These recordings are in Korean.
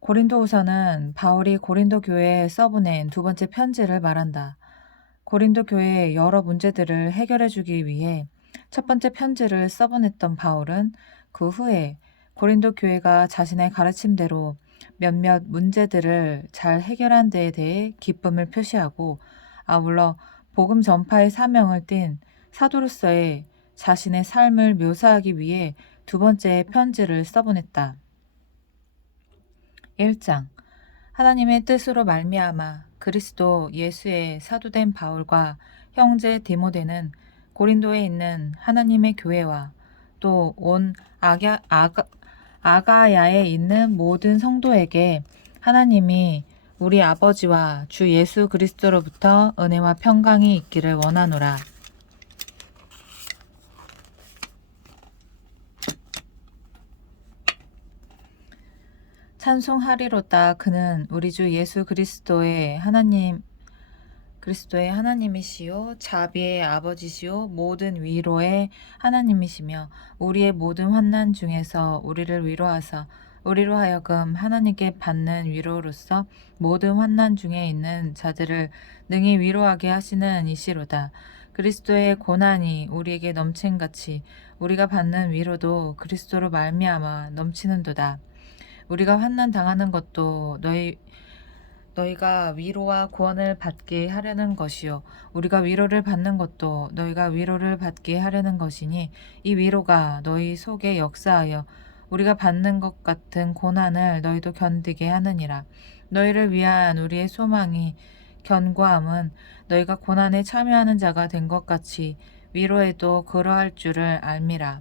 고린도후서는 바울이 고린도 교회에 써보낸 두 번째 편지를 말한다. 고린도 교회의 여러 문제들을 해결해 주기 위해 첫 번째 편지를 써보냈던 바울은 그 후에 고린도 교회가 자신의 가르침대로 몇몇 문제들을 잘 해결한 데에 대해 기쁨을 표시하고 아울러 복음 전파의 사명을 띤 사도로서의 자신의 삶을 묘사하기 위해 두 번째 편지를 써보냈다. 1장 하나님의 뜻으로 말미암아 그리스도 예수의 사도된 바울과 형제 디모데는 고린도에 있는 하나님의 교회와 또 온 아가야에 있는 모든 성도에게 하나님이 우리 아버지와 주 예수 그리스도로부터 은혜와 평강이 있기를 원하노라. 찬송하리로다. 그는 우리 주 예수 그리스도의 하나님이시요 자비의 아버지시요 모든 위로의 하나님이시며 우리의 모든 환난 중에서 우리를 위로하사 우리로 하여금 하나님께 받는 위로로서 모든 환난 중에 있는 자들을 능히 위로하게 하시는 이시로다. 그리스도의 고난이 우리에게 넘친같이 우리가 받는 위로도 그리스도로 말미암아 넘치는도다. 우리가 환난 당하는 것도 너희가 위로와 구원을 받게 하려는 것이요 우리가 위로를 받는 것도 너희가 위로를 받게 하려는 것이니 이 위로가 너희 속에 역사하여 우리가 받는 것 같은 고난을 너희도 견디게 하느니라. 너희를 위한 우리의 소망이 견고함은 너희가 고난에 참여하는 자가 된 것 같이 위로에도 그러할 줄을 알미라.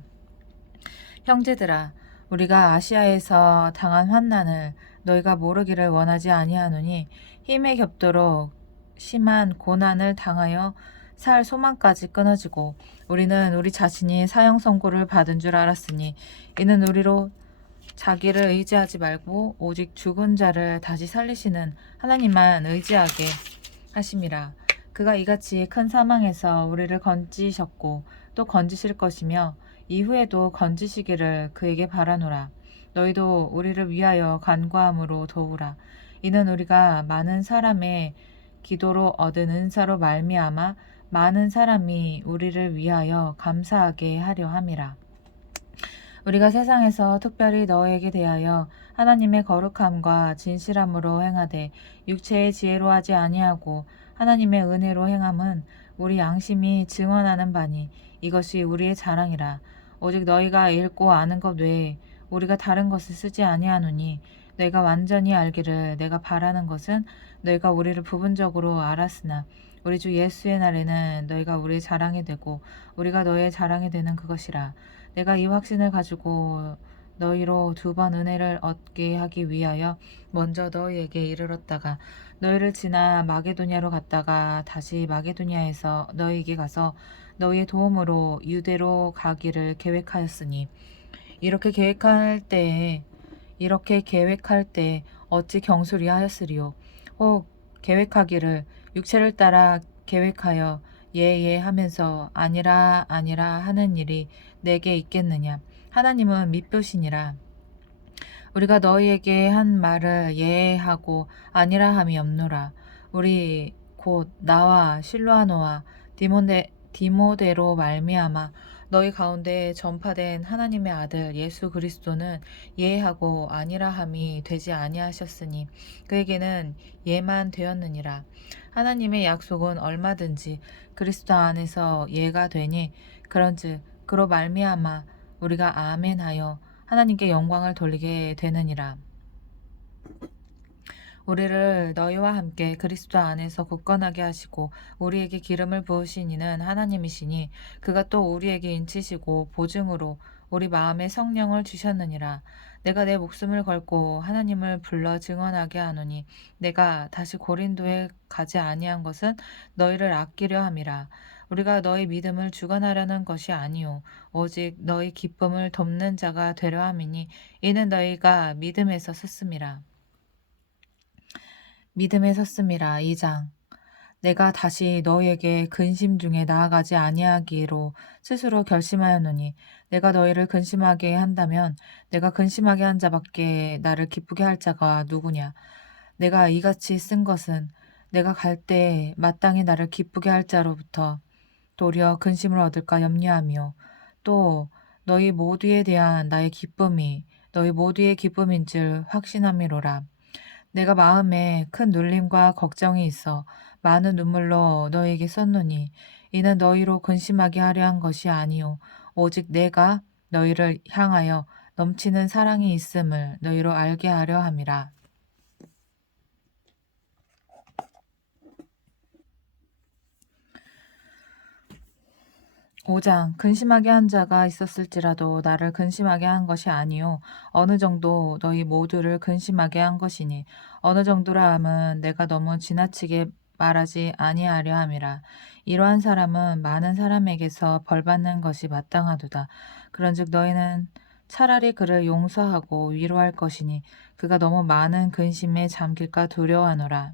형제들아, 우리가 아시아에서 당한 환난을 너희가 모르기를 원하지 아니하노니 힘에 겹도록 심한 고난을 당하여 살 소망까지 끊어지고 우리는 우리 자신이 사형 선고를 받은 줄 알았으니 이는 우리로 자기를 의지하지 말고 오직 죽은 자를 다시 살리시는 하나님만 의지하게 하심이라. 그가 이같이 큰 사망에서 우리를 건지셨고 또 건지실 것이며 이후에도 건지시기를 그에게 바라노라. 너희도 우리를 위하여 간구함으로 도우라. 이는 우리가 많은 사람의 기도로 얻은 은사로 말미암아 많은 사람이 우리를 위하여 감사하게 하려 함이라. 우리가 세상에서 특별히 너에게 대하여 하나님의 거룩함과 진실함으로 행하되 육체의 지혜로 하지 아니하고 하나님의 은혜로 행함은 우리 양심이 증언하는 바니 이것이 우리의 자랑이라. 오직 너희가 읽고 아는 것 외에 우리가 다른 것을 쓰지 아니하노니 너희가 완전히 알기를 내가 바라는 것은 너희가 우리를 부분적으로 알았으나 우리 주 예수의 날에는 너희가 우리의 자랑이 되고 우리가 너희의 자랑이 되는 그것이라. 내가 이 확신을 가지고 너희로 두 번 은혜를 얻게 하기 위하여 먼저 너희에게 이르렀다가 너희를 지나 마게도냐로 갔다가 다시 마게도냐에서 너희에게 가서 너희의 도움으로 유대로 가기를 계획하였으니 이렇게 계획할 때에 어찌 경솔히 하였으리요. 혹 계획하기를 육체를 따라 계획하여 예예 하면서 아니라 하는 일이 내게 있겠느냐. 하나님은 믿으시니라. 우리가 너희에게 한 말을 예하고 아니라 함이 없노라. 우리 곧 나와 실로아노와 디모데로 말미암아 너희 가운데 전파된 하나님의 아들 예수 그리스도는 예하고 아니라 함이 되지 아니하셨으니 그에게는 예만 되었느니라. 하나님의 약속은 얼마든지 그리스도 안에서 예가 되니 그런즉 그로 말미암아 우리가 아멘하여 하나님께 영광을 돌리게 되느니라. 우리를 너희와 함께 그리스도 안에서 굳건하게 하시고 우리에게 기름을 부으신 이는 하나님이시니 그가 또 우리에게 인치시고 보증으로 우리 마음에 성령을 주셨느니라. 내가 내 목숨을 걸고 하나님을 불러 증언하게 하노니 내가 다시 고린도에 가지 아니한 것은 너희를 아끼려 함이라. 우리가 너희 믿음을 주관하려는 것이 아니요 오직 너희 기쁨을 돕는 자가 되려 함이니 이는 너희가 믿음에서 섰음이라. 2장 내가 다시 너희에게 근심 중에 나아가지 아니하기로 스스로 결심하였노니 내가 너희를 근심하게 한다면 내가 근심하게 한 자밖에 나를 기쁘게 할 자가 누구냐. 내가 이같이 쓴 것은 내가 갈 때 마땅히 나를 기쁘게 할 자로부터 도리어 근심을 얻을까 염려하며 또 너희 모두에 대한 나의 기쁨이 너희 모두의 기쁨인 줄 확신함이로라. 내가 마음에 큰 눌림과 걱정이 있어 많은 눈물로 너희에게 썼노니 이는 너희로 근심하게 하려 한 것이 아니요 오직 내가 너희를 향하여 넘치는 사랑이 있음을 너희로 알게 하려 함이라. 5장 근심하게 한 자가 있었을지라도 나를 근심하게 한 것이 아니요 어느 정도 너희 모두를 근심하게 한 것이니 어느 정도라 함은 내가 너무 지나치게 말하지 아니하려 함이라. 이러한 사람은 많은 사람에게서 벌받는 것이 마땅하도다. 그런즉 너희는 차라리 그를 용서하고 위로할 것이니 그가 너무 많은 근심에 잠길까 두려워하노라.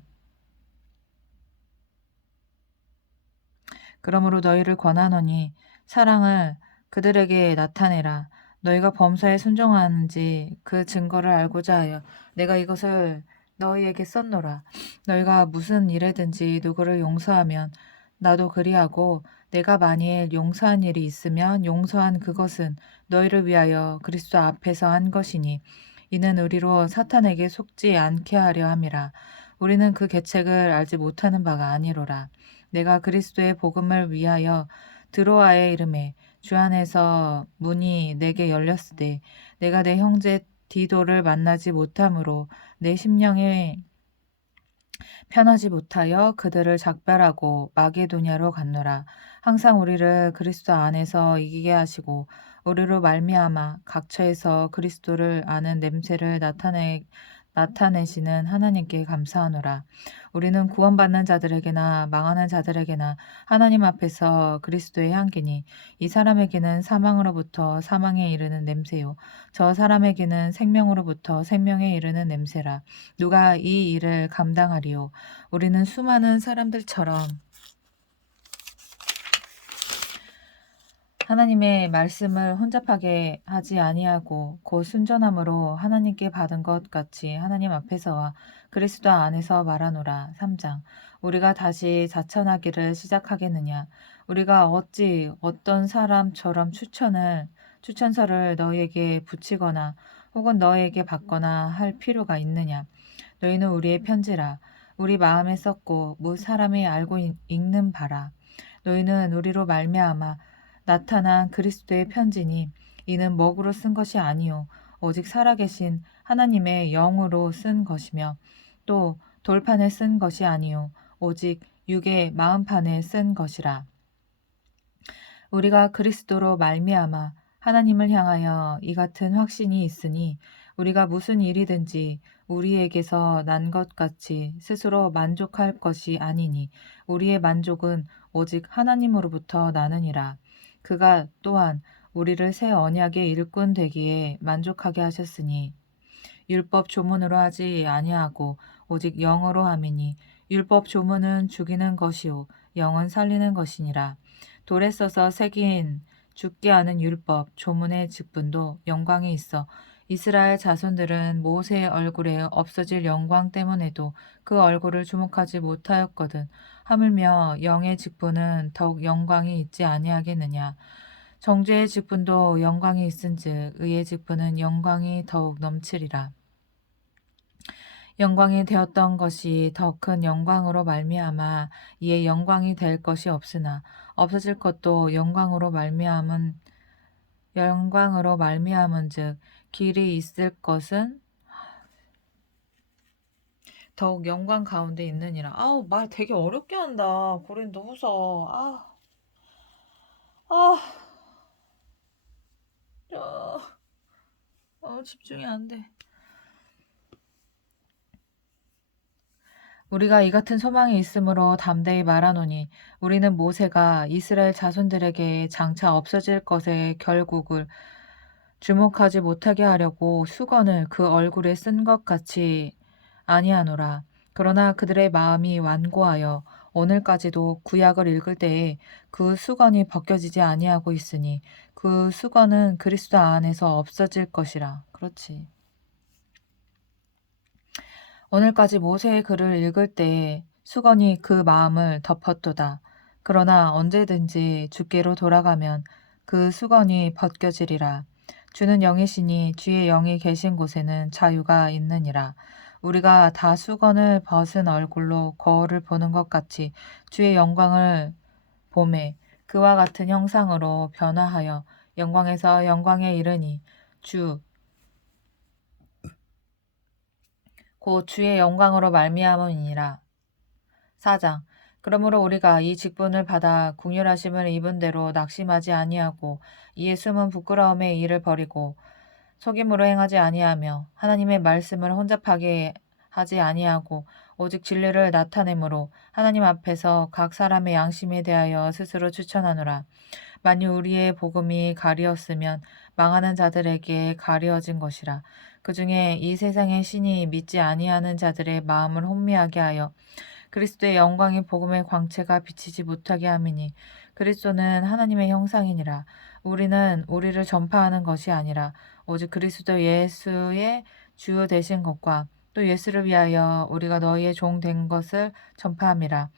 그러므로 너희를 권하노니 사랑을 그들에게 나타내라. 너희가 범사에 순종하는지 그 증거를 알고자 하여 내가 이것을 너희에게 썼노라. 너희가 무슨 일에든지 누구를 용서하면 나도 그리하고 내가 만일 용서한 일이 있으면 용서한 그것은 너희를 위하여 그리스도 앞에서 한 것이니 이는 우리로 사탄에게 속지 않게 하려 함이라. 우리는 그 계책을 알지 못하는 바가 아니로라. 내가 그리스도의 복음을 위하여 드로아의 이름에 주 안에서 문이 내게 열렸을 때 내가 내 형제 디도를 만나지 못함으로 내 심령에 편하지 못하여 그들을 작별하고 마게도냐로 갔노라. 항상 우리를 그리스도 안에서 이기게 하시고 우리로 말미암아 각처에서 그리스도를 아는 냄새를 나타내시는 하나님께 감사하노라. 우리는 구원받는 자들에게나 망하는 자들에게나 하나님 앞에서 그리스도의 향기니 이 사람에게는 사망으로부터 사망에 이르는 냄새요 저 사람에게는 생명으로부터 생명에 이르는 냄새라. 누가 이 일을 감당하리요? 우리는 수많은 사람들처럼 하나님의 말씀을 혼잡하게 하지 아니하고 곧 순전함으로 하나님께 받은 것 같이 하나님 앞에서와 그리스도 안에서 말하노라. 3장 우리가 다시 자천하기를 시작하겠느냐? 우리가 어찌 어떤 사람처럼 추천서를 너희에게 붙이거나 혹은 너희에게 받거나 할 필요가 있느냐? 너희는 우리의 편지라. 우리 마음에 썼고 무 사람이 알고 읽는 바라. 너희는 우리로 말미암아 나타난 그리스도의 편지니 이는 먹으로 쓴 것이 아니요 오직 살아계신 하나님의 영으로 쓴 것이며 또 돌판에 쓴 것이 아니요 오직 육의 마음판에 쓴 것이라. 우리가 그리스도로 말미암아 하나님을 향하여 이 같은 확신이 있으니 우리가 무슨 일이든지 우리에게서 난 것 같이 스스로 만족할 것이 아니니 우리의 만족은 오직 하나님으로부터 나느니라. 그가 또한 우리를 새 언약의 일꾼 되기에 만족하게 하셨으니 율법 조문으로 하지 아니하고 오직 영으로 함이니 율법 조문은 죽이는 것이요 영은 살리는 것이니라. 돌에 써서 새긴 죽게 하는 율법 조문의 직분도 영광이 있어 이스라엘 자손들은 모세의 얼굴에 없어질 영광 때문에도 그 얼굴을 주목하지 못하였거든. 하물며 영의 직분은 더욱 영광이 있지 아니하겠느냐. 정죄의 직분도 영광이 있은즉 의의 직분은 영광이 더욱 넘치리라. 영광이 되었던 것이 더 큰 영광으로 말미암아 이에 영광이 될 것이 없으나 없어질 것도 영광으로 말미암은즉 길이 있을 것은 더욱 영광 가운데 있느니라. 아우 말 되게 어렵게 한다. 고린도후서. 아, 아, 집중이 안 돼. 우리가 이 같은 소망이 있으므로 담대히 말하노니 우리는 모세가 이스라엘 자손들에게 장차 없어질 것의 결국을 주목하지 못하게 하려고 수건을 그 얼굴에 쓴 것 같이 아니하노라. 그러나 그들의 마음이 완고하여 오늘까지도 구약을 읽을 때에 그 수건이 벗겨지지 아니하고 있으니 그 수건은 그리스도 안에서 없어질 것이라. 그렇지. 오늘까지 모세의 글을 읽을 때에 수건이 그 마음을 덮었도다. 그러나 언제든지 주께로 돌아가면 그 수건이 벗겨지리라. 주는 영이시니 주의 영이 계신 곳에는 자유가 있느니라. 우리가 다 수건을 벗은 얼굴로 거울을 보는 것 같이 주의 영광을 보매 그와 같은 형상으로 변화하여 영광에서 영광에 이르니 주 곧 주의 영광으로 말미암음이니라. 4장. 그러므로 우리가 이 직분을 받아 궁휼하심을 입은 대로 낙심하지 아니하고 이에 숨은 부끄러움의 일을 버리고 속임으로 행하지 아니하며 하나님의 말씀을 혼잡하게 하지 아니하고 오직 진리를 나타내므로 하나님 앞에서 각 사람의 양심에 대하여 스스로 추천하노라. 만일 우리의 복음이 가리었으면 망하는 자들에게 가리어진 것이라. 그 중에 이 세상의 신이 믿지 아니하는 자들의 마음을 혼미하게 하여 그리스도의 영광의 복음의 광채가 비치지 못하게 함이니 그리스도는 하나님의 형상이니라. 우리는 우리를 전파하는 것이 아니라 오직 그리스도 예수의 주 되신 것과 또 예수를 위하여 우리가 너희의 종 된 것을 전파함이라.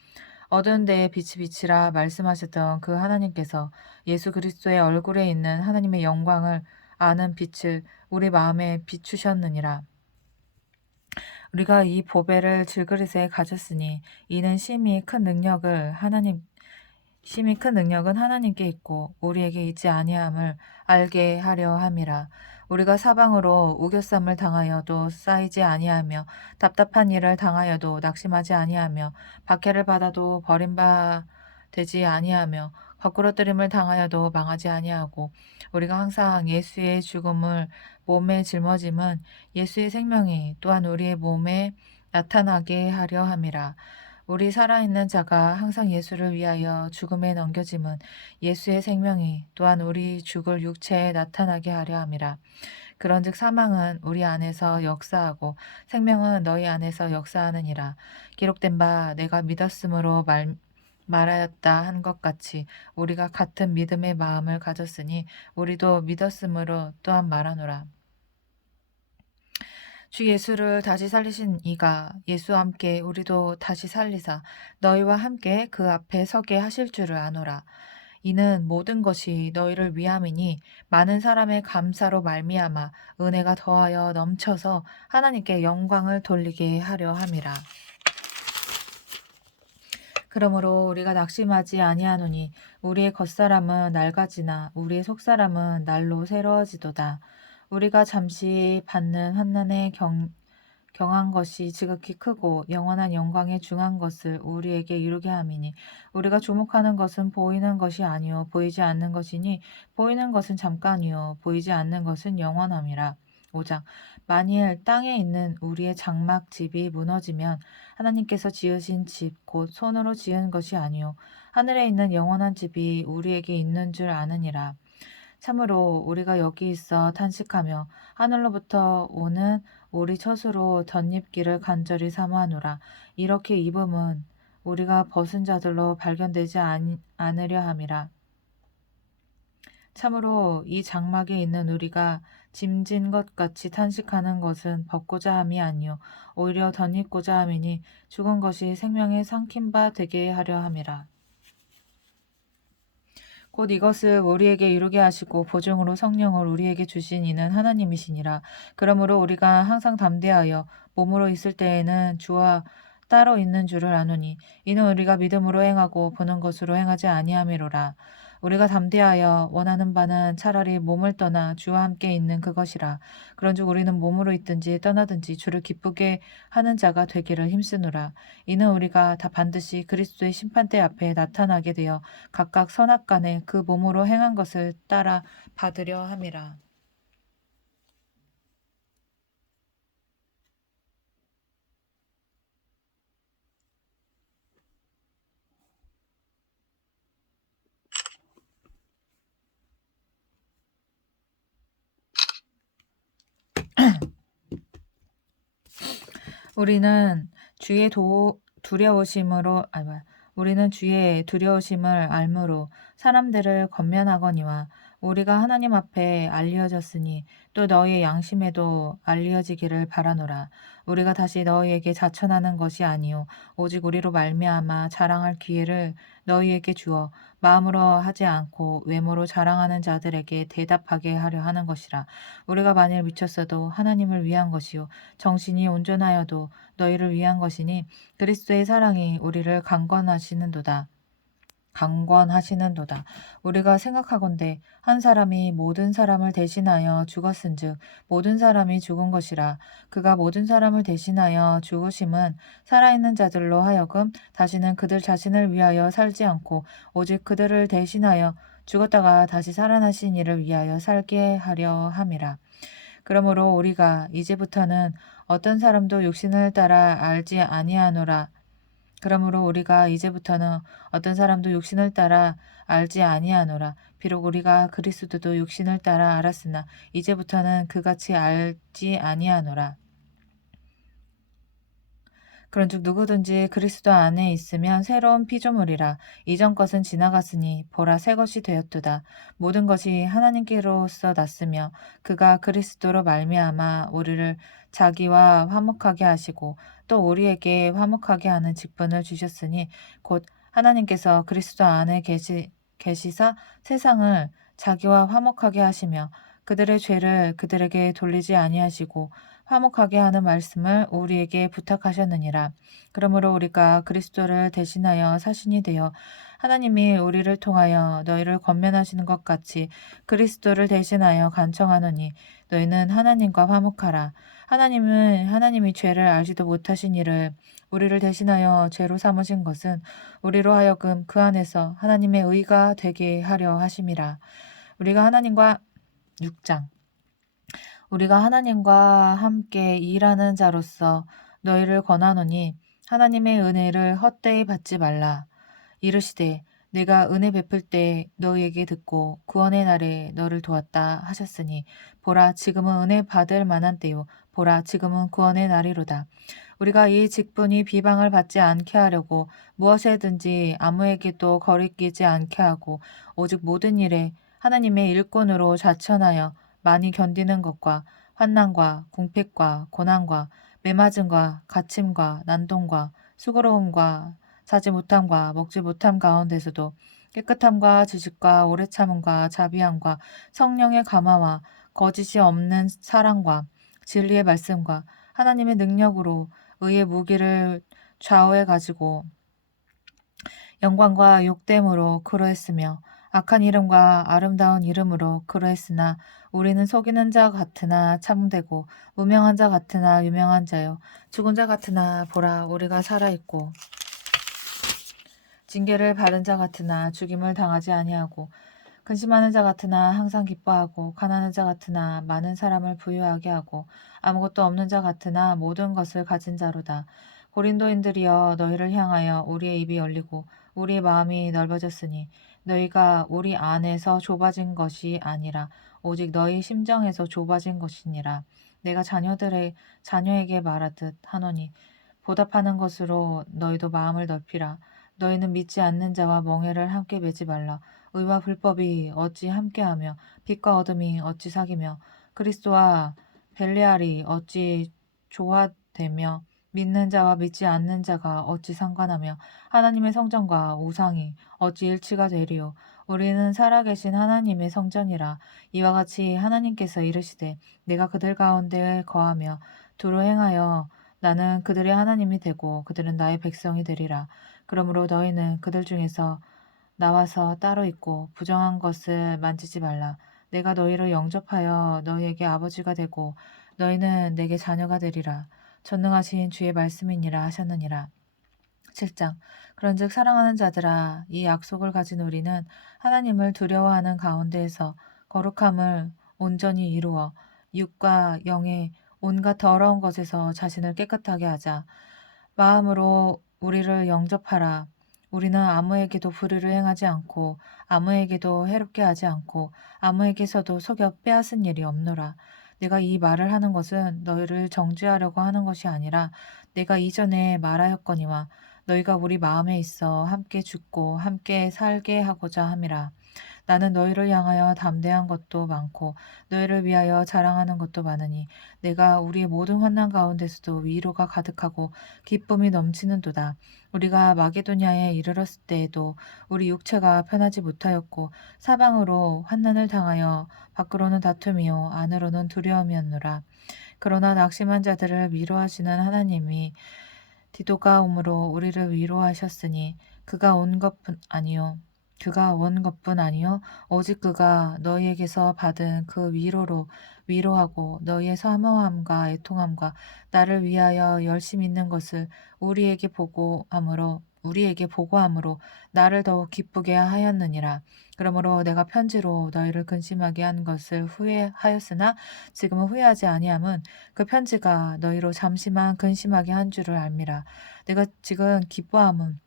어두운 데에 빛이 비치라 말씀하셨던 그 하나님께서 예수 그리스도의 얼굴에 있는 하나님의 영광을 아는 빛을 우리 마음에 비추셨느니라. 우리가 이 보배를 질그릇에 가졌으니 이는 심히 큰 능력은 하나님께 있고 우리에게 있지 아니함을 알게 하려 함이라. 우리가 사방으로 우겨쌈을 당하여도 쌓이지 아니하며 답답한 일을 당하여도 낙심하지 아니하며 박해를 받아도 버림받지 아니하며 거꾸러뜨림을 당하여도 망하지 아니하고 우리가 항상 예수의 죽음을 몸에 짊어짐은 예수의 생명이 또한 우리의 몸에 나타나게 하려 함이라. 우리 살아있는 자가 항상 예수를 위하여 죽음에 넘겨짐은 예수의 생명이 또한 우리 죽을 육체에 나타나게 하려 함이라. 그런즉 사망은 우리 안에서 역사하고 생명은 너희 안에서 역사하느니라. 기록된 바 내가 믿었으므로 말하였다 한 것 같이 우리가 같은 믿음의 마음을 가졌으니 우리도 믿었으므로 또한 말하노라. 주 예수를 다시 살리신 이가 예수와 함께 우리도 다시 살리사 너희와 함께 그 앞에 서게 하실 줄을 아노라. 이는 모든 것이 너희를 위함이니 많은 사람의 감사로 말미암아 은혜가 더하여 넘쳐서 하나님께 영광을 돌리게 하려 함이라. 그러므로 우리가 낙심하지 아니하노니 우리의 겉사람은 낡아지나 우리의 속사람은 날로 새로워지도다. 우리가 잠시 받는 환난에 경한 것이 지극히 크고 영원한 영광에 중한 것을 우리에게 이루게 함이니 우리가 주목하는 것은 보이는 것이 아니요 보이지 않는 것이니 보이는 것은 잠깐이요 보이지 않는 것은 영원함이라. 5장. 만일 땅에 있는 우리의 장막 집이 무너지면 하나님께서 지으신 집 곧 손으로 지은 것이 아니요 하늘에 있는 영원한 집이 우리에게 있는 줄 아느니라. 참으로 우리가 여기 있어 탄식하며 하늘로부터 오는 우리 처수로 덧입기를 간절히 사모하노라. 이렇게 입음은 우리가 벗은 자들로 발견되지 않으려 함이라. 참으로 이 장막에 있는 우리가 짐진 것 같이 탄식하는 것은 벗고자 함이 아니요 오히려 덧입고자 함이니 죽은 것이 생명에 삼킨 바 되게 하려 함이라. 곧 이것을 우리에게 이루게 하시고 보증으로 성령을 우리에게 주신 이는 하나님이시니라. 그러므로 우리가 항상 담대하여 몸으로 있을 때에는 주와 따로 있는 줄을 아노니 이는 우리가 믿음으로 행하고 보는 것으로 행하지 아니함이로라. 우리가 담대하여 원하는 바는 차라리 몸을 떠나 주와 함께 있는 그것이라. 그런즉 우리는 몸으로 있든지 떠나든지 주를 기쁘게 하는 자가 되기를 힘쓰노라. 이는 우리가 다 반드시 그리스도의 심판대 앞에 나타나게 되어 각각 선악간에 그 몸으로 행한 것을 따라 받으려 함이라. 우리는 주의 두려우심으로 우리는 주의 두려우심을 알므로 사람들을 권면하거니와 우리가 하나님 앞에 알려졌으니 또 너희의 양심에도 알려지기를 바라노라. 우리가 다시 너희에게 자천하는 것이 아니요 오직 우리로 말미암아 자랑할 기회를 너희에게 주어 마음으로 하지 않고 외모로 자랑하는 자들에게 대답하게 하려 하는 것이라. 우리가 만일 미쳤어도 하나님을 위한 것이요 정신이 온전하여도 너희를 위한 것이니 그리스도의 사랑이 우리를 강권하시는도다. 우리가 생각하건대 한 사람이 모든 사람을 대신하여 죽었은즉 모든 사람이 죽은 것이라. 그가 모든 사람을 대신하여 죽으심은 살아있는 자들로 하여금 다시는 그들 자신을 위하여 살지 않고 오직 그들을 대신하여 죽었다가 다시 살아나신 이를 위하여 살게 하려 함이라. 그러므로 우리가 이제부터는 어떤 사람도 육신을 따라 알지 아니하노라. 그러므로 우리가 이제부터는 어떤 사람도 육신을 따라 알지 아니하노라. 비록 우리가 그리스도도 육신을 따라 알았으나 이제부터는 그같이 알지 아니하노라. 그런즉 누구든지 그리스도 안에 있으면 새로운 피조물이라. 이전 것은 지나갔으니 보라 새 것이 되었도다. 모든 것이 하나님께로서 났으며 그가 그리스도로 말미암아 우리를 자기와 화목하게 하시고 또 우리에게 화목하게 하는 직분을 주셨으니 곧 하나님께서 그리스도 안에 계시사 세상을 자기와 화목하게 하시며 그들의 죄를 그들에게 돌리지 아니하시고 화목하게 하는 말씀을 우리에게 부탁하셨느니라. 그러므로 우리가 그리스도를 대신하여 사신이 되어 하나님이 우리를 통하여 너희를 권면하시는 것 같이 그리스도를 대신하여 간청하노니 너희는 하나님과 화목하라. 하나님은 하나님이 죄를 알지도 못하신 이를 우리를 대신하여 죄로 삼으신 것은 우리로 하여금 그 안에서 하나님의 의가 되게 하려 하심이라. 우리가 하나님과 6장 우리가 하나님과 함께 일하는 자로서 너희를 권하노니 하나님의 은혜를 헛되이 받지 말라. 이르시되 내가 은혜 베풀 때 너희에게 듣고 구원의 날에 너를 도왔다 하셨으니 보라 지금은 은혜 받을 만한 때요 보라 지금은 구원의 날이로다. 우리가 이 직분이 비방을 받지 않게 하려고 무엇에든지 아무에게도 거리끼지 않게 하고 오직 모든 일에 하나님의 일꾼으로 자천하여 많이 견디는 것과 환난과 궁핍과 고난과 매맞음과 갇힘과 난동과 수고로움과 사지 못함과 먹지 못함 가운데서도 깨끗함과 지식과 오래 참음과 자비함과 성령의 감화와 거짓이 없는 사랑과 진리의 말씀과 하나님의 능력으로 의의 무기를 좌우해 가지고 영광과 욕됨으로 그러했으며 악한 이름과 아름다운 이름으로 그러했으나 우리는 속이는 자 같으나 참되고 무명한 자 같으나 유명한 자요 죽은 자 같으나 보라 우리가 살아있고 징계를 받은 자 같으나 죽임을 당하지 아니하고 근심하는 자 같으나 항상 기뻐하고 가난한 자 같으나 많은 사람을 부유하게 하고 아무것도 없는 자 같으나 모든 것을 가진 자로다. 고린도인들이여 너희를 향하여 우리의 입이 열리고 우리의 마음이 넓어졌으니 너희가 우리 안에서 좁아진 것이 아니라 오직 너희 심정에서 좁아진 것이니라. 내가 자녀에게 말하듯 하노니 보답하는 것으로 너희도 마음을 넓히라. 너희는 믿지 않는 자와 멍에를 함께 매지 말라. 의와 불법이 어찌 함께하며 빛과 어둠이 어찌 사귀며 그리스도와 벨레알이 어찌 조화되며 믿는 자와 믿지 않는 자가 어찌 상관하며 하나님의 성전과 우상이 어찌 일치가 되리요. 우리는 살아계신 하나님의 성전이라. 이와 같이 하나님께서 이르시되 내가 그들 가운데 거하며 두루 행하여 나는 그들의 하나님이 되고 그들은 나의 백성이 되리라. 그러므로 너희는 그들 중에서 나와서 따로 있고 부정한 것을 만지지 말라. 내가 너희를 영접하여 너희에게 아버지가 되고 너희는 내게 자녀가 되리라. 전능하신 주의 말씀이니라 하셨느니라. 7장 그런즉 사랑하는 자들아 이 약속을 가진 우리는 하나님을 두려워하는 가운데에서 거룩함을 온전히 이루어 육과 영의 온갖 더러운 것에서 자신을 깨끗하게 하자. 마음으로 우리를 영접하라. 우리는 아무에게도 불의를 행하지 않고 아무에게도 해롭게 하지 않고 아무에게서도 속여 빼앗은 일이 없노라. 내가 이 말을 하는 것은 너희를 정죄하려고 하는 것이 아니라 내가 이전에 말하였거니와 너희가 우리 마음에 있어 함께 죽고 함께 살게 하고자 함이라. 나는 너희를 향하여 담대한 것도 많고 너희를 위하여 자랑하는 것도 많으니 내가 우리의 모든 환난 가운데서도 위로가 가득하고 기쁨이 넘치는도다. 우리가 마게도냐에 이르렀을 때에도 우리 육체가 편하지 못하였고 사방으로 환난을 당하여 밖으로는 다툼이요 안으로는 두려움이었노라. 그러나 낙심한 자들을 위로하시는 하나님이 디도가 오므로 우리를 위로하셨으니 그가 온 것뿐 아니요 그가 온 것뿐 아니요 오직 그가 너희에게서 받은 그 위로로 위로하고 너희의 사모함과 애통함과 나를 위하여 열심 있는 것을 우리에게 보고함으로 나를 더욱 기쁘게 하였느니라. 그러므로 내가 편지로 너희를 근심하게 한 것을 후회하였으나 지금은 후회하지 아니함은 그 편지가 너희로 잠시만 근심하게 한 줄을 알미라. 내가 지금 기뻐함은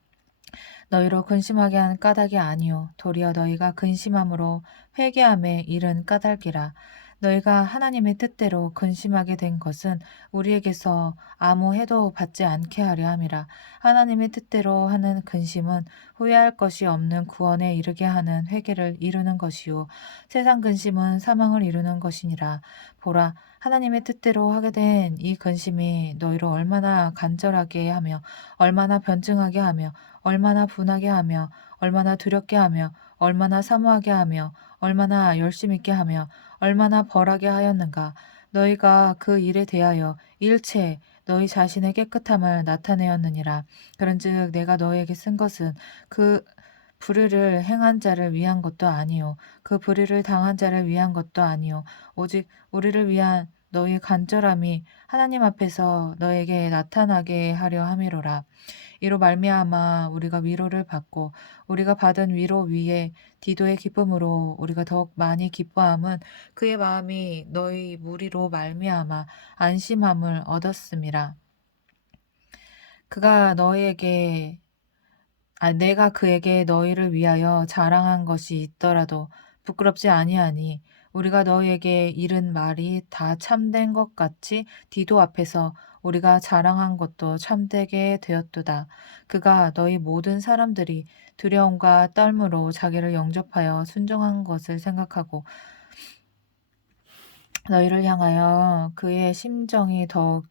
너희로 근심하게 한 까닭이 아니요 도리어 너희가 근심함으로 회개함에 이른 까닭이라. 너희가 하나님의 뜻대로 근심하게 된 것은 우리에게서 아무 해도 받지 않게 하려 함이라. 하나님의 뜻대로 하는 근심은 후회할 것이 없는 구원에 이르게 하는 회개를 이루는 것이요 세상 근심은 사망을 이루는 것이니라. 보라, 하나님의 뜻대로 하게 된 이 근심이 너희를 얼마나 간절하게 하며 얼마나 변증하게 하며 얼마나 분하게 하며 얼마나 두렵게 하며 얼마나 사모하게 하며 얼마나 열심 있게 하며 얼마나 벌하게 하였는가. 너희가 그 일에 대하여 일체 너희 자신의 깨끗함을 나타내었느니라. 그런즉 내가 너희에게 쓴 것은 그 불의를 행한 자를 위한 것도 아니요 그 불의를 당한 자를 위한 것도 아니요 오직 우리를 위한 너희 간절함이 하나님 앞에서 너에게 나타나게 하려 함이로라. 이로 말미암아 우리가 위로를 받고 우리가 받은 위로 위에 디도의 기쁨으로 우리가 더욱 많이 기뻐함은 그의 마음이 너희 무리로 말미암아 안심함을 얻었음이라. 그가 너희에게 내가 그에게 너희를 위하여 자랑한 것이 있더라도 부끄럽지 아니하니 우리가 너희에게 이른 말이 다 참된 것 같이 디도 앞에서 우리가 자랑한 것도 참되게 되었도다. 그가 너희 모든 사람들이 두려움과 떨므로 자기를 영접하여 순종한 것을 생각하고 너희를 향하여 그의 심정이 더욱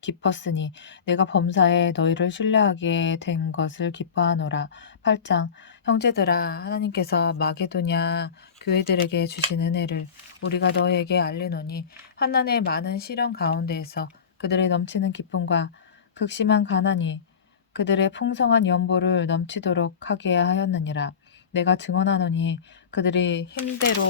깊었으니 내가 범사에 너희를 신뢰하게 된 것을 기뻐하노라. 8장 형제들아 하나님께서 마게도냐 교회들에게 주신 은혜를 우리가 너희에게 알리노니 환난의 많은 시련 가운데에서 그들의 넘치는 기쁨과 극심한 가난이 그들의 풍성한 연보를 넘치도록 하게 하였느니라. 내가 증언하노니 그들이 힘대로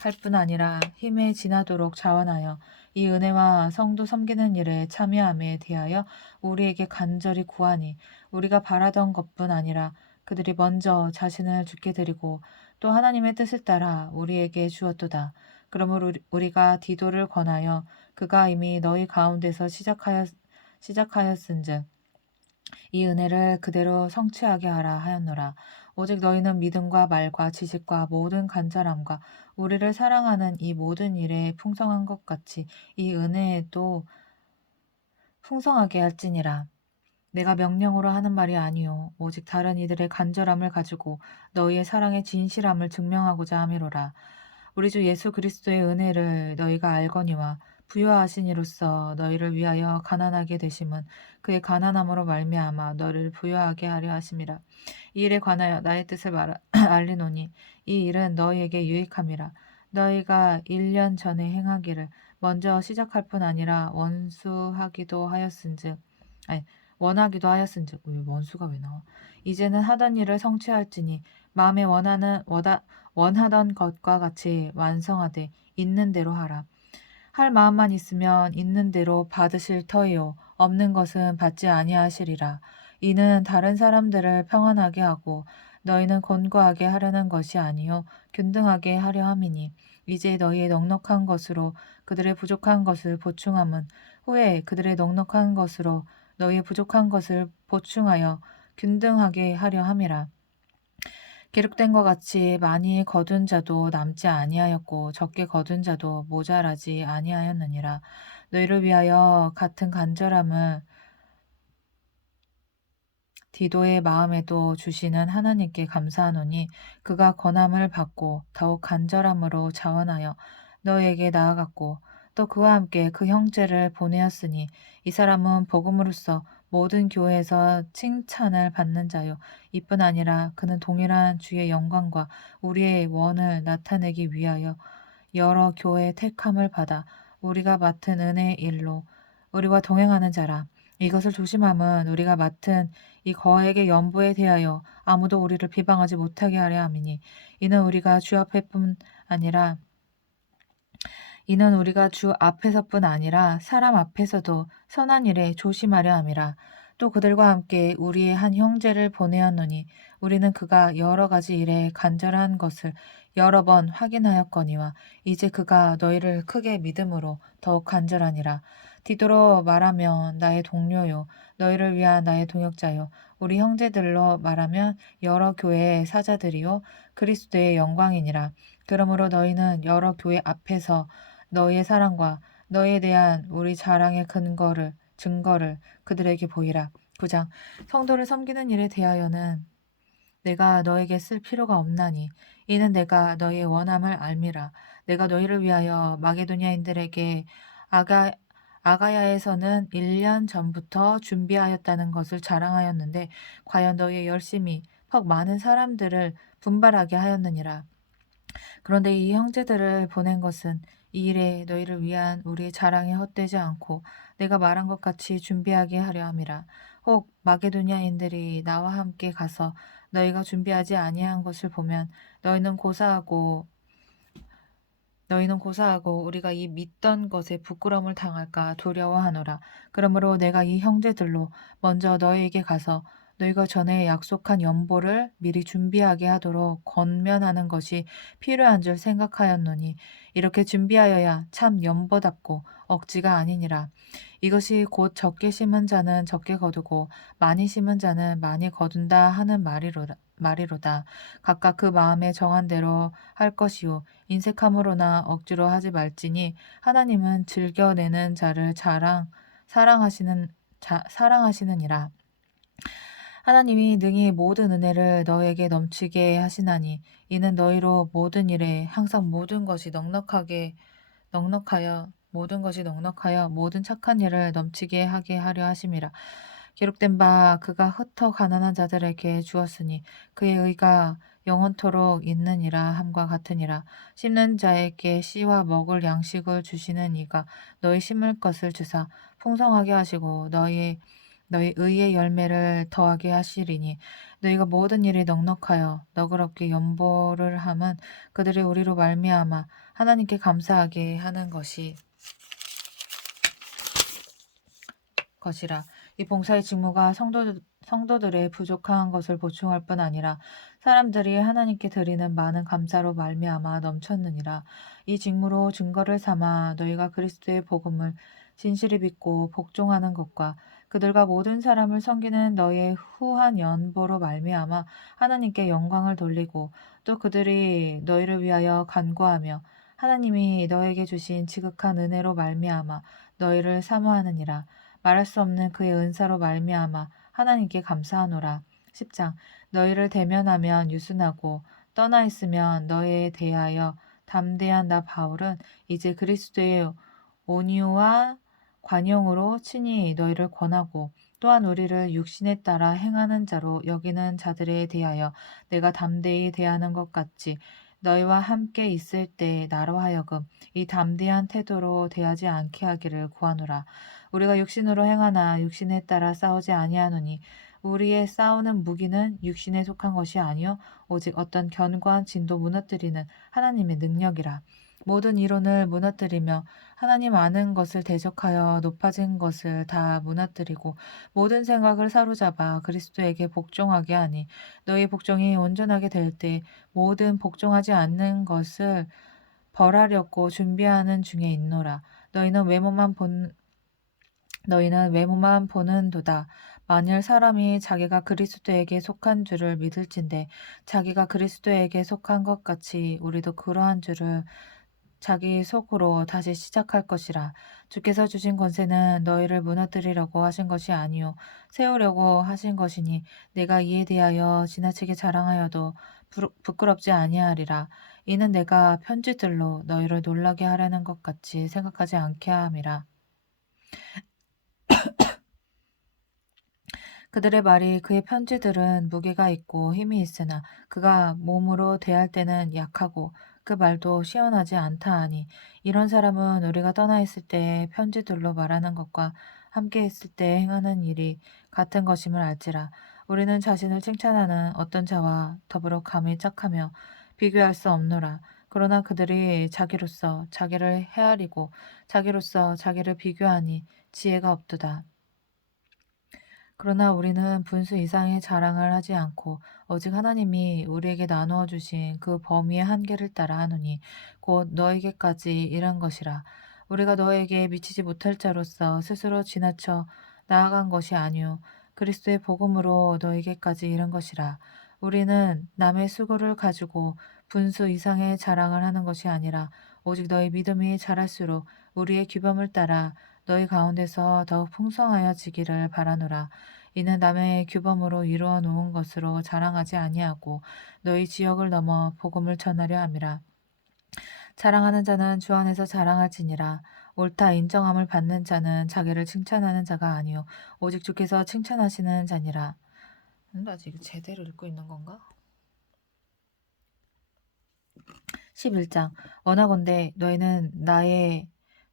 할 뿐 아니라 힘에 지나도록 자원하여 이 은혜와 성도 섬기는 일에 참여함에 대하여 우리에게 간절히 구하니 우리가 바라던 것뿐 아니라 그들이 먼저 자신을 죽게 드리고 또 하나님의 뜻을 따라 우리에게 주었도다. 그러므로 우리가 디도를 권하여 그가 이미 너희 가운데서 시작하였은즉 이 은혜를 그대로 성취하게 하라 하였노라. 오직 너희는 믿음과 말과 지식과 모든 간절함과 우리를 사랑하는 이 모든 일에 풍성한 것 같이 이 은혜에도 풍성하게 할지니라. 내가 명령으로 하는 말이 아니요 오직 다른 이들의 간절함을 가지고 너희의 사랑의 진실함을 증명하고자 함이로라. 우리 주 예수 그리스도의 은혜를 너희가 알거니와 부요하신 이로써 너희를 위하여 가난하게 되심은 그의 가난함으로 말미암아 너를 부요하게 하려 하심이라. 이 일에 관하여 나의 뜻을 알리노니 이 일은 너희에게 유익함이라. 너희가 1년 전에 행하기를 먼저 시작할 뿐 아니라 원하기도 하였은즉 왜 원수가 왜 나와? 이제는 하던 일을 성취할지니 마음에 원하던 것과 같이 완성하되 있는 대로 하라. 할 마음만 있으면 있는 대로 받으실 터이요 없는 것은 받지 아니하시리라. 이는 다른 사람들을 평안하게 하고 너희는 곤고하게 하려는 것이 아니요 균등하게 하려 함이니 이제 너희의 넉넉한 것으로 그들의 부족한 것을 보충함은 후에 그들의 넉넉한 것으로 너희의 부족한 것을 보충하여 균등하게 하려 함이라. 기록된 것 같이 많이 거둔 자도 남지 아니하였고 적게 거둔 자도 모자라지 아니하였느니라. 너희를 위하여 같은 간절함을 디도의 마음에도 주시는 하나님께 감사하노니 그가 권함을 받고 더욱 간절함으로 자원하여 너에게 나아갔고 또 그와 함께 그 형제를 보내었으니 이 사람은 복음으로써 모든 교회에서 칭찬을 받는 자요 이뿐 아니라 그는 동일한 주의 영광과 우리의 원을 나타내기 위하여 여러 교회의 택함을 받아 우리가 맡은 은혜의 일로 우리와 동행하는 자라. 이것을 조심함은 우리가 맡은 이 거액의 연보에 대하여 아무도 우리를 비방하지 못하게 하려 함이니 이는 우리가 주 앞에서뿐 아니라 사람 앞에서도 선한 일에 조심하려 함이라. 또 그들과 함께 우리의 한 형제를 보내었노니 우리는 그가 여러 가지 일에 간절한 것을 여러 번 확인하였거니와 이제 그가 너희를 크게 믿음으로 더욱 간절하니라. 디도로 말하면 나의 동료요 너희를 위한 나의 동역자요 우리 형제들로 말하면 여러 교회의 사자들이요 그리스도의 영광이니라. 그러므로 너희는 여러 교회 앞에서 너희의 사랑과 너희에 대한 우리 자랑의 증거를 그들에게 보이라. 9장 성도를 섬기는 일에 대하여는 내가 너에게 쓸 필요가 없나니 이는 내가 너희의 원함을 알미라. 내가 너희를 위하여 마게도냐인들에게 아가 아가야에서는 1년 전부터 준비하였다는 것을 자랑하였는데 과연 너희의 열심이 퍽 많은 사람들을 분발하게 하였느니라. 그런데 이 형제들을 보낸 것은 이 일에 너희를 위한 우리의 자랑이 헛되지 않고 내가 말한 것 같이 준비하게 하려 함이라. 혹 마게도냐인들이 나와 함께 가서 너희가 준비하지 아니한 것을 보면 너희는 고사하고 우리가 이 믿던 것에 부끄러움을 당할까 두려워하노라. 그러므로 내가 이 형제들로 먼저 너희에게 가서 너희가 전에 약속한 연보를 미리 준비하게 하도록 권면하는 것이 필요한 줄 생각하였노니 이렇게 준비하여야 참 연보답고 억지가 아니니라. 이것이 곧 적게 심은 자는 적게 거두고 많이 심은 자는 많이 거둔다 하는 말이로다. 각각 그 마음에 정한 대로 할 것이요 인색함으로나 억지로 하지 말지니 하나님은 즐겨내는 자를 사랑하시느니라. 하나님이 능히 모든 은혜를 너에게 넘치게 하시나니 이는 너희로 모든 일에 항상 모든 것이 넉넉하여 모든 착한 일을 넘치게 하게 하려 하심이라. 기록된 바 그가 흩어 가난한 자들에게 주었으니 그의 의가 영원토록 있느니라 함과 같으니라. 심는 자에게 씨와 먹을 양식을 주시는 이가 너희 심을 것을 주사 풍성하게 하시고 너희 의의 열매를 더하게 하시리니 너희가 모든 일에 넉넉하여 너그럽게 연보를 함은 그들이 우리로 말미암아 하나님께 감사하게 하는 것이라. 이 봉사의 직무가 성도들의 부족한 것을 보충할 뿐 아니라 사람들이 하나님께 드리는 많은 감사로 말미암아 넘쳤느니라. 이 직무로 증거를 삼아 너희가 그리스도의 복음을 진실히 믿고 복종하는 것과 그들과 모든 사람을 섬기는 너희의 후한 연보로 말미암아 하나님께 영광을 돌리고 또 그들이 너희를 위하여 간구하며 하나님이 너에게 주신 지극한 은혜로 말미암아 너희를 사모하느니라. 말할 수 없는 그의 은사로 말미암아 하나님께 감사하노라. 10장 너희를 대면하면 유순하고 떠나 있으면 너희에 대하여 담대한 나 바울은 이제 그리스도의 온유와 관용으로 친히 너희를 권하고 또한 우리를 육신에 따라 행하는 자로 여기는 자들에 대하여 내가 담대히 대하는 것 같이 너희와 함께 있을 때 나로 하여금 이 담대한 태도로 대하지 않게 하기를 구하노라. 우리가 육신으로 행하나 육신에 따라 싸우지 아니하노니 우리의 싸우는 무기는 육신에 속한 것이 아니요 오직 어떤 견고한 진도 무너뜨리는 하나님의 능력이라. 모든 이론을 무너뜨리며 하나님 아는 것을 대적하여 높아진 것을 다 무너뜨리고 모든 생각을 사로잡아 그리스도에게 복종하게 하니 너희 복종이 온전하게 될 때 모든 복종하지 않는 것을 벌하려고 준비하는 중에 있노라. 너희는 외모만 보는도다. 만일 사람이 자기가 그리스도에게 속한 줄을 믿을진대 자기가 그리스도에게 속한 것 같이 우리도 그러한 줄을 자기 속으로 다시 시작할 것이라. 주께서 주신 권세는 너희를 무너뜨리려고 하신 것이 아니요 세우려고 하신 것이니 내가 이에 대하여 지나치게 자랑하여도 부끄럽지 아니하리라. 이는 내가 편지들로 너희를 놀라게 하려는 것 같이 생각하지 않게 함이라. 그들의 말이 그의 편지들은 무게가 있고 힘이 있으나 그가 몸으로 대할 때는 약하고 그 말도 시원하지 않다 하니 이런 사람은 우리가 떠나 있을 때 편지들로 말하는 것과 함께 있을 때 행하는 일이 같은 것임을 알지라. 우리는 자신을 칭찬하는 어떤 자와 더불어 감히 짝하며 비교할 수 없노라. 그러나 그들이 자기로서 자기를 헤아리고 자기로서 자기를 비교하니 지혜가 없도다. 그러나 우리는 분수 이상의 자랑을 하지 않고 오직 하나님이 우리에게 나누어 주신 그 범위의 한계를 따라 하노니 곧 너에게까지 이른 것이라. 우리가 너에게 미치지 못할 자로서 스스로 지나쳐 나아간 것이 아니요 그리스도의 복음으로 너에게까지 이른 것이라. 우리는 남의 수고를 가지고 분수 이상의 자랑을 하는 것이 아니라 오직 너희 믿음이 자랄수록 우리의 규범을 따라 너희 가운데서 더욱 풍성하여지기를 바라노라. 이는 남의 규범으로 이루어 놓은 것으로 자랑하지 아니하고 너희 지역을 넘어 복음을 전하려 함이라. 자랑하는 자는 주 안에서 자랑할지니라. 옳다 인정함을 받는 자는 자기를 칭찬하는 자가 아니요 오직 주께서 칭찬하시는 자니라. 나 지금 제대로 읽고 있는 건가? 11장 원하건대 너희는 나의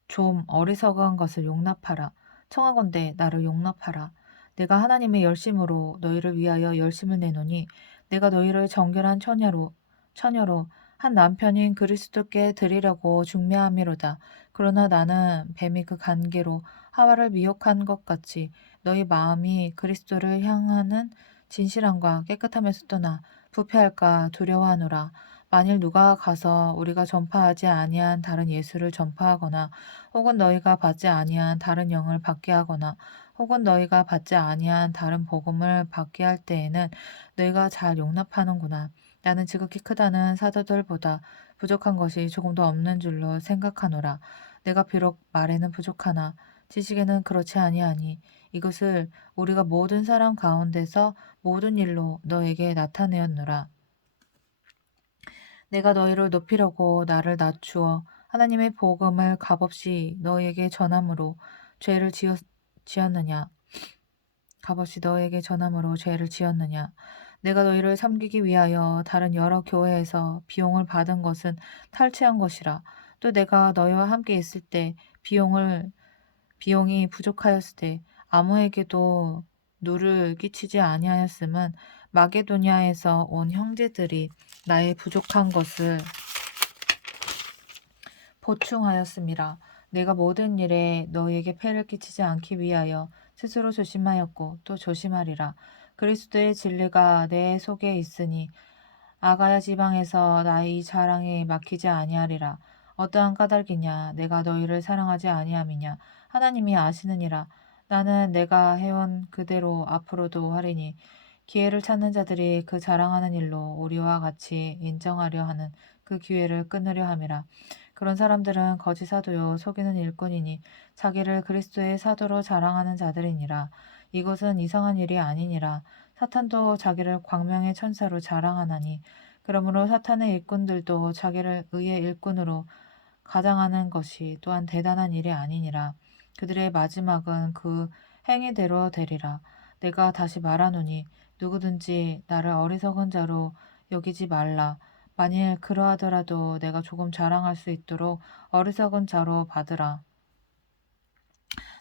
좀 어리석은 것을 용납하라. 청하건대 나를 용납하라. 내가 하나님의 열심으로 너희를 위하여 열심을 내노니 내가 너희를 정결한 처녀로 한 남편인 그리스도께 드리려고 중매함이로다. 그러나 나는 뱀이 그 간계로 하와를 미혹한 것 같이 너희 마음이 그리스도를 향하는 진실함과 깨끗함에서 떠나 부패할까 두려워하노라. 만일 누가 가서 우리가 전파하지 아니한 다른 예수를 전파하거나 혹은 너희가 받지 아니한 다른 영을 받게 하거나 혹은 너희가 받지 아니한 다른 복음을 받게 할 때에는 너희가 잘 용납하는구나. 나는 지극히 크다는 사도들보다 부족한 것이 조금도 없는 줄로 생각하노라. 내가 비록 말에는 부족하나 지식에는 그렇지 아니하니 이것을 우리가 모든 사람 가운데서 모든 일로 너에게 나타내었노라. 내가 너희를 높이려고 나를 낮추어 하나님의 복음을 값없이 너희에게 전함으로 죄를 지었느냐? 값없이 너희에게 전함으로 죄를 지었느냐? 내가 너희를 섬기기 위하여 다른 여러 교회에서 비용을 받은 것은 탈취한 것이라. 또 내가 너희와 함께 있을 때 비용이 부족하였을 때 아무에게도 누를 끼치지 아니하였음은 마게도냐에서 온 형제들이 나의 부족한 것을 보충하였음이라. 내가 모든 일에 너희에게 폐를 끼치지 않기 위하여 스스로 조심하였고 또 조심하리라. 그리스도의 진리가 내 속에 있으니 아가야 지방에서 나의 자랑에 막히지 아니하리라. 어떠한 까닭이냐? 내가 너희를 사랑하지 아니함이냐? 하나님이 아시느니라. 나는 내가 해온 그대로 앞으로도 하리니 기회를 찾는 자들이 그 자랑하는 일로 우리와 같이 인정하려 하는 그 기회를 끊으려 함이라. 그런 사람들은 거짓 사도요 속이는 일꾼이니 자기를 그리스도의 사도로 자랑하는 자들이니라. 이것은 이상한 일이 아니니라. 사탄도 자기를 광명의 천사로 자랑하나니 그러므로 사탄의 일꾼들도 자기를 의의 일꾼으로 가장하는 것이 또한 대단한 일이 아니니라. 그들의 마지막은 그 행위대로 되리라. 내가 다시 말하노니 누구든지 나를 어리석은 자로 여기지 말라. 만일 그러하더라도 내가 조금 자랑할 수 있도록 어리석은 자로 받으라.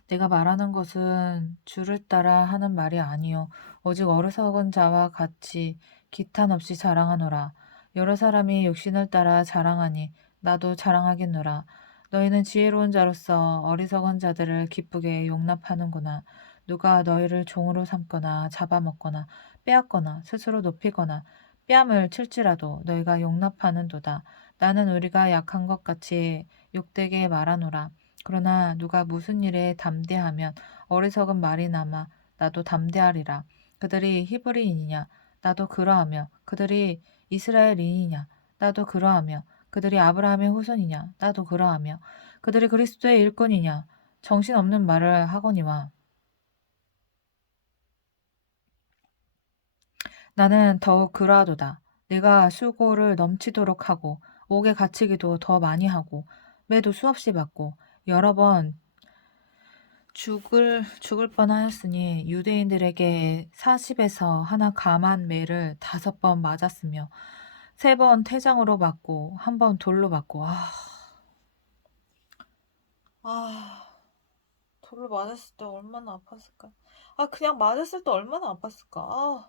내가 말하는 것은 주를 따라 하는 말이 아니요 오직 어리석은 자와 같이 기탄 없이 자랑하노라. 여러 사람이 육신을 따라 자랑하니 나도 자랑하겠노라. 너희는 지혜로운 자로서 어리석은 자들을 기쁘게 용납하는구나. 누가 너희를 종으로 삼거나 잡아먹거나 빼앗거나 스스로 높이거나 뺨을 칠지라도 너희가 용납하는도다. 나는 우리가 약한 것 같이 욕되게 말하노라. 그러나 누가 무슨 일에 담대하면 어리석은 말이 남아 나도 담대하리라. 그들이 히브리인이냐? 나도 그러하며 그들이 이스라엘인이냐? 나도 그러하며 그들이 아브라함의 후손이냐? 나도 그러하며 그들이 그리스도의 일꾼이냐? 정신없는 말을 하거니와 나는 더욱 그러하도다. 내가 수고를 넘치도록 하고 옥에 갇히기도 더 많이 하고 매도 수없이 받고 여러 번 죽을 뻔하였으니 유대인들에게 40에서 하나 감한 매를 5번 맞았으며 3번 태장으로 맞고 1번 돌로 맞고 돌로 맞았을 때 얼마나 아팠을까? 그냥 맞았을 때 얼마나 아팠을까?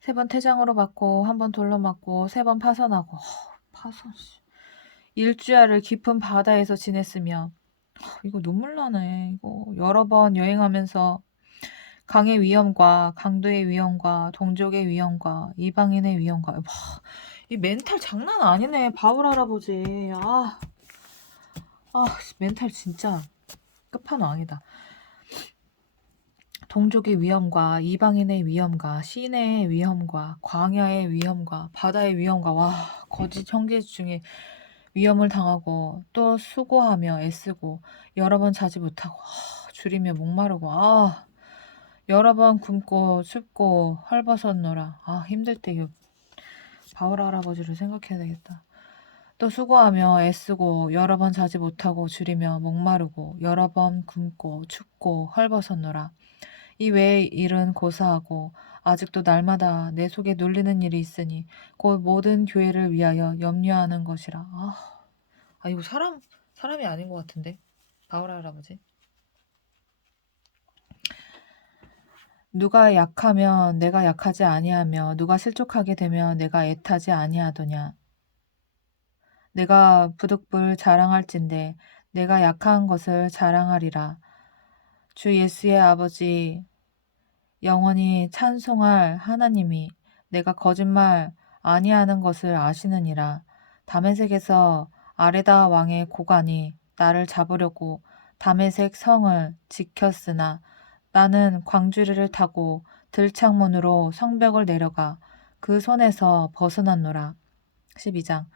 3번 태장으로 맞고 1번 돌로 맞고 3번 파선하고 파선 일주야를 깊은 바다에서 지냈으며 이거 눈물 나네. 이거 여러 번 여행하면서 강의 위험과 강도의 위험과 동족의 위험과 이방인의 위험과 이 멘탈 장난 아니네. 바울 할아버지. 멘탈 진짜 끝판왕이다. 동족의 위험과 이방인의 위험과 시내의 위험과 광야의 위험과 바다의 위험과 거짓 형제 중에 위험을 당하고 또 수고하며 애쓰고 여러 번 자지 못하고 줄이며 목마르고 여러 번 굶고 춥고 헐벗었노라. 힘들 때 바울 할아버지를 생각해야 되겠다. 또 수고하며 애쓰고 여러 번 자지 못하고 줄이며 목마르고 여러 번 굶고 춥고 헐벗었노라. 이 외의 일은 고사하고 아직도 날마다 내 속에 눌리는 일이 있으니 곧 모든 교회를 위하여 염려하는 것이라. 이거 사람이 아닌 것 같은데. 바울 할아버지. 누가 약하면 내가 약하지 아니하며 누가 실족하게 되면 내가 애타지 아니하더냐. 내가 부득불 자랑할진대 내가 약한 것을 자랑하리라. 주 예수의 아버지 영원히 찬송할 하나님이 내가 거짓말 아니하는 것을 아시느니라. 다메섹에서 아레다 왕의 고관이 나를 잡으려고 다메섹 성을 지켰으나 나는 광주리를 타고 들창문으로 성벽을 내려가 그 손에서 벗어났노라. 12장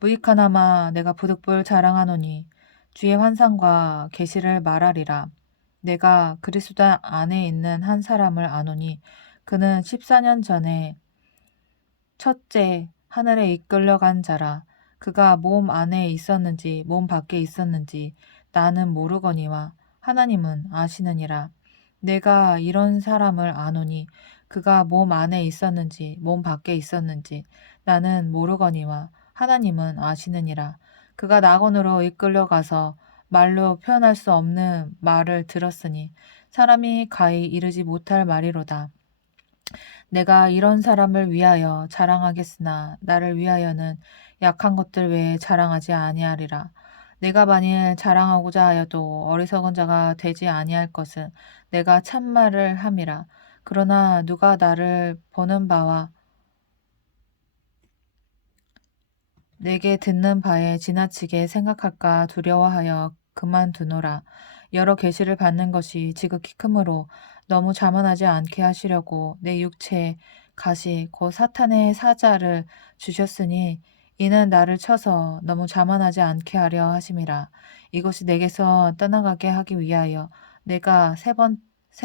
무익하나마 내가 부득불 자랑하노니 주의 환상과 계시를 말하리라. 내가 그리스도 안에 있는 한 사람을 아노니 그는 14년 전에 첫째 하늘에 이끌려간 자라. 그가 몸 안에 있었는지 몸 밖에 있었는지 나는 모르거니와 하나님은 아시느니라. 내가 이런 사람을 아노니 그가 몸 안에 있었는지 몸 밖에 있었는지 나는 모르거니와 하나님은 아시느니라. 그가 낙원으로 이끌려가서 말로 표현할 수 없는 말을 들었으니 사람이 가히 이르지 못할 말이로다. 내가 이런 사람을 위하여 자랑하겠으나 나를 위하여는 약한 것들 외에 자랑하지 아니하리라. 내가 만일 자랑하고자 하여도 어리석은 자가 되지 아니할 것은 내가 참말을 함이라. 그러나 누가 나를 보는 바와 내게 듣는 바에 지나치게 생각할까 두려워하여 그만두노라. 여러 계시를 받는 것이 지극히 크므로 너무 자만하지 않게 하시려고 내 육체에 가시 곧 사탄의 사자를 주셨으니 이는 나를 쳐서 너무 자만하지 않게 하려 하심이라. 이것이 내게서 떠나가게 하기 위하여 내가 세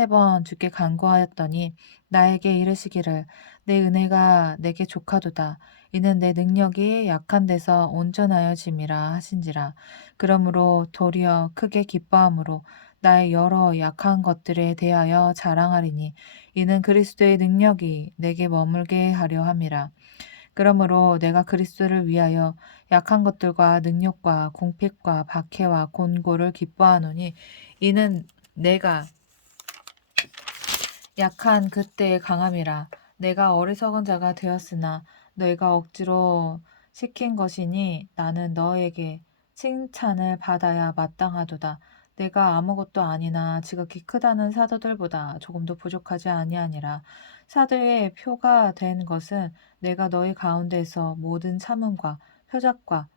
번 주께 간구하였더니 나에게 이르시기를 내 은혜가 내게 족하도다. 이는 내 능력이 약한 데서 온전하여짐이라 하신지라. 그러므로 도리어 크게 기뻐함으로 나의 여러 약한 것들에 대하여 자랑하리니 이는 그리스도의 능력이 내게 머물게 하려 함이라. 그러므로 내가 그리스도를 위하여 약한 것들과 능력과 궁핍과 박해와 곤고를 기뻐하노니 이는 내가 약한 그때의 강함이라. 내가 어리석은 자가 되었으나 너희가 억지로 시킨 것이니 나는 너에게 칭찬을 받아야 마땅하도다. 내가 아무것도 아니나 지극히 크다는 사도들보다 조금도 부족하지 아니하니라. 사도의 표가 된 것은 내가 너희 가운데서 모든 참음과 표적과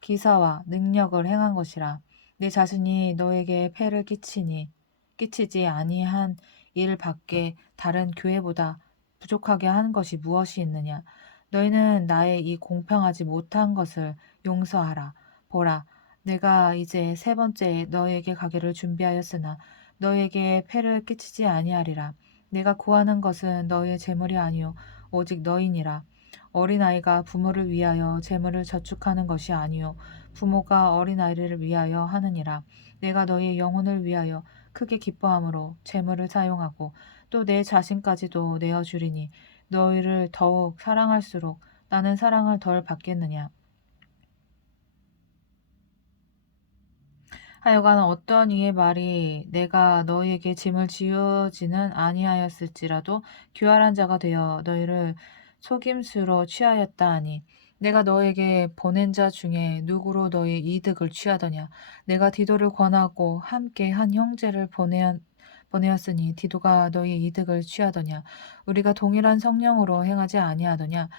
기사와 능력을 행한 것이라. 내 자신이 너에게 폐를 끼치지 아니한 일 밖에 다른 교회보다 부족하게 한 것이 무엇이 있느냐? 너희는 나의 이 공평하지 못한 것을 용서하라. 보라, 내가 이제 세 번째에 너희에게 가기를 준비하였으나 너희에게 폐를 끼치지 아니하리라. 내가 구하는 것은 너희의 재물이 아니요 오직 너희니라. 어린아이가 부모를 위하여 재물을 저축하는 것이 아니요 부모가 어린아이를 위하여 하느니라. 내가 너희의 영혼을 위하여 크게 기뻐함으로 재물을 사용하고 또 내 자신까지도 내어주리니 너희를 더욱 사랑할수록 나는 사랑을 덜 받겠느냐. 하여간 어떤 이의 말이 내가 너희에게 짐을 지어지는 아니하였을지라도 교활한 자가 되어 너희를 속임수로 취하였다 하니 내가 너에게 보낸 자 중에 누구로 너희 이득을 취하더냐. 내가 디도를 권하고 함께 한 형제를 보내었으니 디도가 너희 이득을 취하더냐. 우리가 동일한 성령으로 행하지 아니하더냐.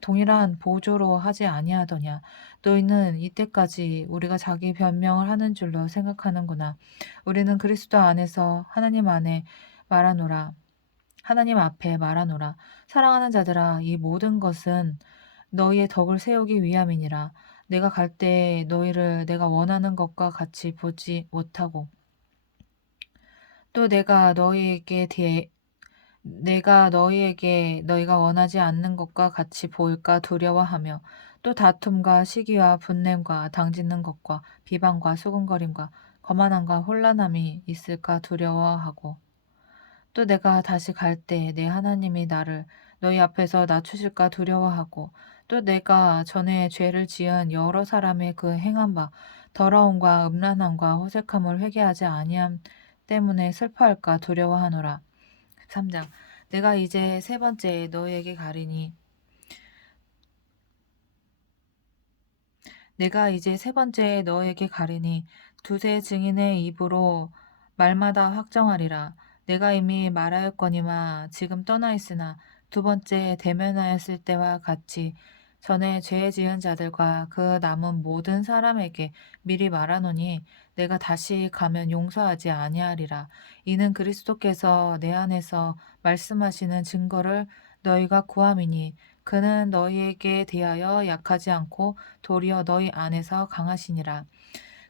동일한 보조로 하지 아니하더냐. 너희는 이때까지 우리가 자기 변명을 하는 줄로 생각하는구나. 우리는 그리스도 안에서 하나님 앞에 말하노라. 사랑하는 자들아, 이 모든 것은 너희의 덕을 세우기 위함이니라. 내가 갈 때 너희를 내가 원하는 것과 같이 보지 못하고 또 내가 너희에게 너희가 원하지 않는 것과 같이 보일까 두려워하며 또 다툼과 시기와 분냄과 당짓는 것과 비방과 수군거림과 거만함과 혼란함이 있을까 두려워하고 또 내가 다시 갈 때 내 하나님이 나를 너희 앞에서 낮추실까 두려워하고 또 내가 전에 죄를 지은 여러 사람의 그 행한 바 더러움과 음란함과 호색함을 회개하지 아니함 때문에 슬퍼할까 두려워하노라. 3장 내가 이제 세 번째 너희에게 가리니 두세 증인의 입으로 말마다 확정하리라. 내가 이미 말하였거니와 지금 떠나 있으나 두 번째 대면하였을 때와 같이 전에 죄 지은 자들과 그 남은 모든 사람에게 미리 말하노니 내가 다시 가면 용서하지 아니하리라. 이는 그리스도께서 내 안에서 말씀하시는 증거를 너희가 구함이니 그는 너희에게 대하여 약하지 않고 도리어 너희 안에서 강하시니라.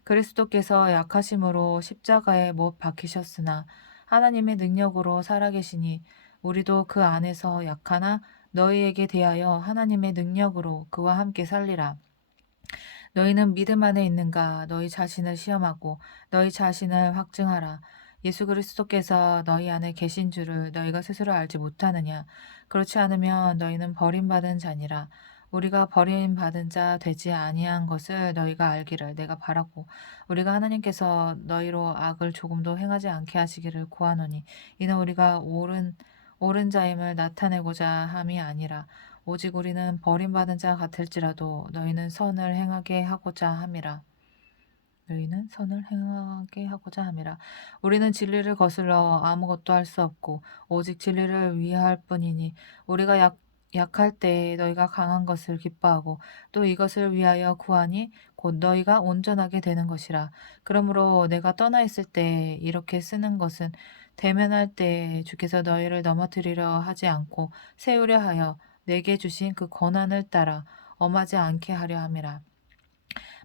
그리스도께서 약하심으로 십자가에 못 박히셨으나 하나님의 능력으로 살아계시니 우리도 그 안에서 약하나 너희에게 대하여 하나님의 능력으로 그와 함께 살리라. 너희는 믿음 안에 있는가? 너희 자신을 시험하고 너희 자신을 확증하라. 예수 그리스도께서 너희 안에 계신 줄을 너희가 스스로 알지 못하느냐? 그렇지 않으면 너희는 버림받은 자니라. 우리가 버림받은 자 되지 아니한 것을 너희가 알기를 내가 바라고 우리가 하나님께서 너희로 악을 조금도 행하지 않게 하시기를 구하노니 이는 우리가 옳은 자임을 나타내고자 함이 아니라 오직 우리는 버림받은 자 같을지라도 너희는 선을 행하게 하고자 함이라. 우리는 진리를 거슬러 아무것도 할 수 없고 오직 진리를 위할 뿐이니 우리가 약할 때 너희가 강한 것을 기뻐하고 또 이것을 위하여 구하니 곧 너희가 온전하게 되는 것이라. 그러므로 내가 떠나 있을 때 이렇게 쓰는 것은 대면할 때 주께서 너희를 넘어뜨리려 하지 않고 세우려 하여 내게 주신 그 권한을 따라 엄하지 않게 하려 함이라.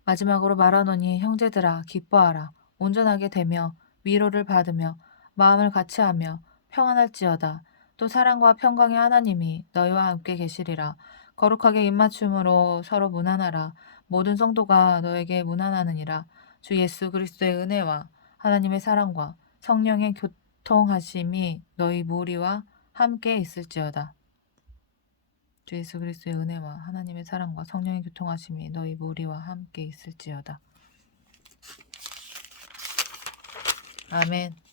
마지막으로 말하노니 형제들아 기뻐하라. 온전하게 되며 위로를 받으며 마음을 같이하며 평안할지어다. 또 사랑과 평강의 하나님이 너희와 함께 계시리라. 거룩하게 입맞춤으로 서로 문안하라. 모든 성도가 너에게 문안하느니라. 주 예수 그리스도의 은혜와 하나님의 사랑과 성령의 교통하심이 너희 무리와 함께 있을지어다. 주 예수 그리스도의 은혜와 하나님의 사랑과 성령의 교통하심이 너희 무리와 함께 있을지어다. 아멘.